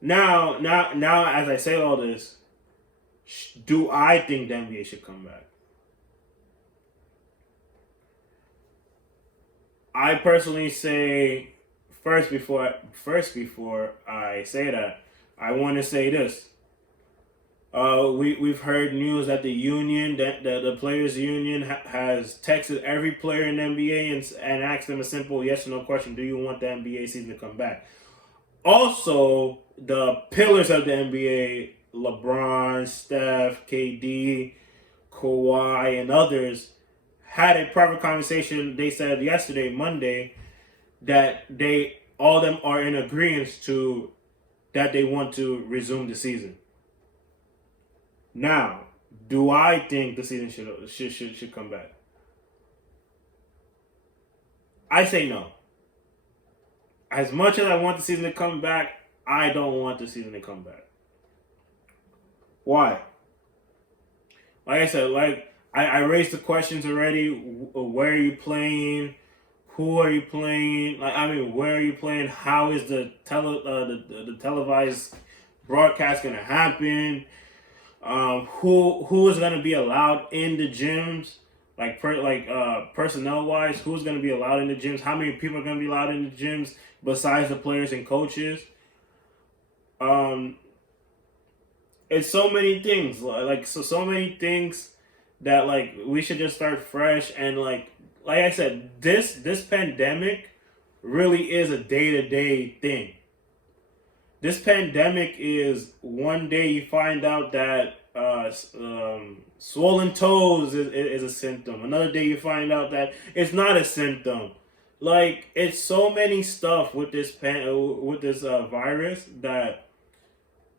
Now, as I say all this, do I think the NBA should come back? I personally say first before I say that, I want to say this. We've heard news that the union, that the players' union, has texted every player in the NBA and asked them a simple yes or no question: Do you want the NBA season to come back? Also, the pillars of the NBA, LeBron, Steph, KD, Kawhi, and others, had a private conversation. They said yesterday, Monday, that they all of them are in agreement to that they want to resume the season. Now, do I think the season should come back? I say no. As much as I want the season to come back, I don't want the season to come back. Why? Like I said, I raised the questions already. Where are you playing? Who are you playing? Where are you playing? How is the televised broadcast going to happen? Who is going to be allowed in the gyms? Personnel wise, who's going to be allowed in the gyms? How many people are going to be allowed in the gyms besides the players and coaches? Um, it's so many things, so many things that we should just start fresh. And like I said, this pandemic really is a day-to-day thing. This pandemic is one day you find out that swollen toes is a symptom. Another day you find out that it's not a symptom. It's so many stuff with this virus that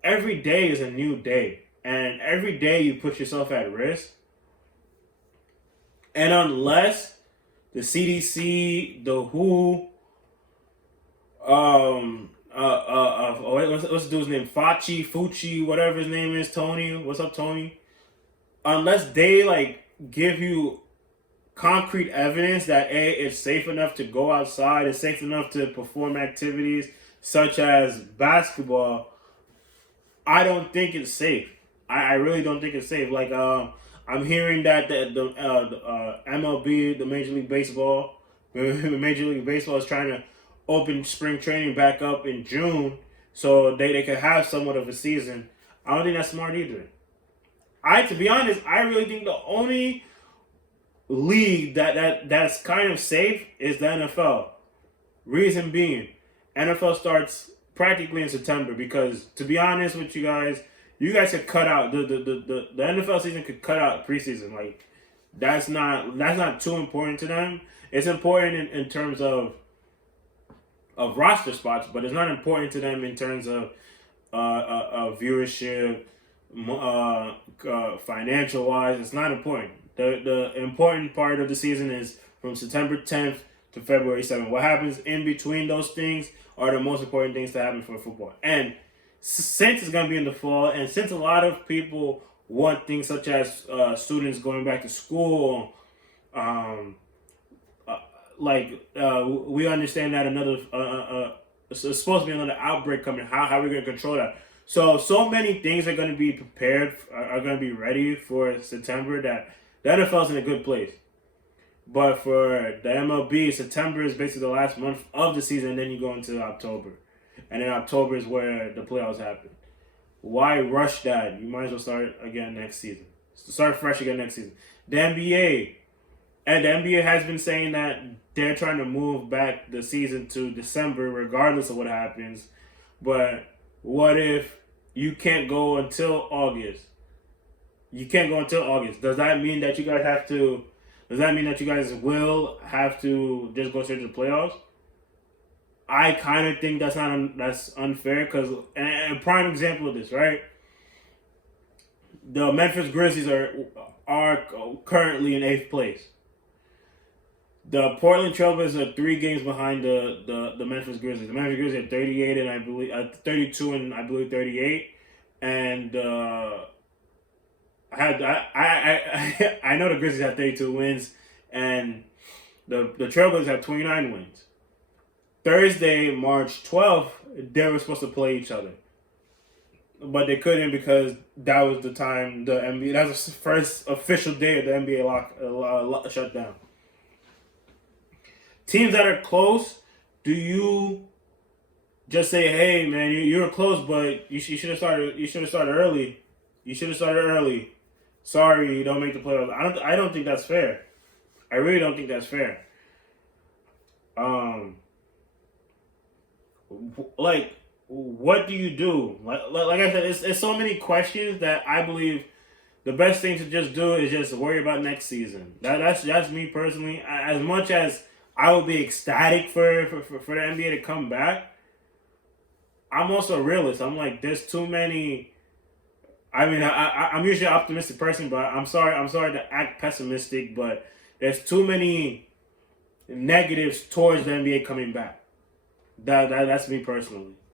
every day is a new day, and every day you put yourself at risk. And unless the CDC, the WHO, what's the dude's name? Fucci, whatever his name is, Tony. What's up, Tony? Unless they give you concrete evidence that it's safe enough to go outside, it's safe enough to perform activities such as basketball, I don't think it's safe. I really don't think it's safe. I'm hearing that the MLB, the Major League Baseball is trying to open spring training back up in June so they could have somewhat of a season. I don't think that's smart either. To be honest, I really think the only league that's kind of safe is the NFL. Reason being, NFL starts practically in September because, to be honest with you guys could cut out the NFL season could cut out preseason. That's not too important to them. It's important in terms of roster spots, but it's not important to them in terms of viewership, financial wise. It's not important. The important part of the season is from September 10th to February 7th. What happens in between those things are the most important things to happen for football. And since it's going to be in the fall, and since a lot of people want things such as students going back to school, we understand that it's supposed to be another outbreak coming. How are we going to control that? So many things are going to be prepared, are going to be ready for September, that the NFL's in a good place. But for the MLB, September is basically the last month of the season, and then you go into October. And then October is where the playoffs happen. Why rush that? You might as well start again next season. Start fresh again next season. The NBA has been saying that they're trying to move back the season to December regardless of what happens. But what if you can't go until August? You can't go until August. Does that mean that you guys will have to just go straight to the playoffs? I kind of think that's unfair because, and a prime example of this, right? The Memphis Grizzlies are currently in 8th place. The Portland Trailblazers are 3 games behind the Memphis Grizzlies. The Memphis Grizzlies are 38 and I believe 32 and I believe 38, and I know the Grizzlies have 32 wins, and the Trailblazers have 29 wins. Thursday, March 12th, they were supposed to play each other. but they couldn't because that was the time the NBA. That was the first official day of the NBA shut down. Teams that are close, do you just say, "Hey, man, you were close, but you should have started. You should have started early. You should have started early. Sorry, you don't make the playoffs." I don't think that's fair. I really don't think that's fair. Um, like, what do you do? Like I said, it's so many questions that I believe the best thing to just do is just worry about next season. That's me personally. As much as I would be ecstatic for the NBA to come back, I'm also a realist. I'm like, there's too many. I mean, I'm usually an optimistic person, but I'm sorry to act pessimistic, but there's too many negatives towards the NBA coming back. That's me personally.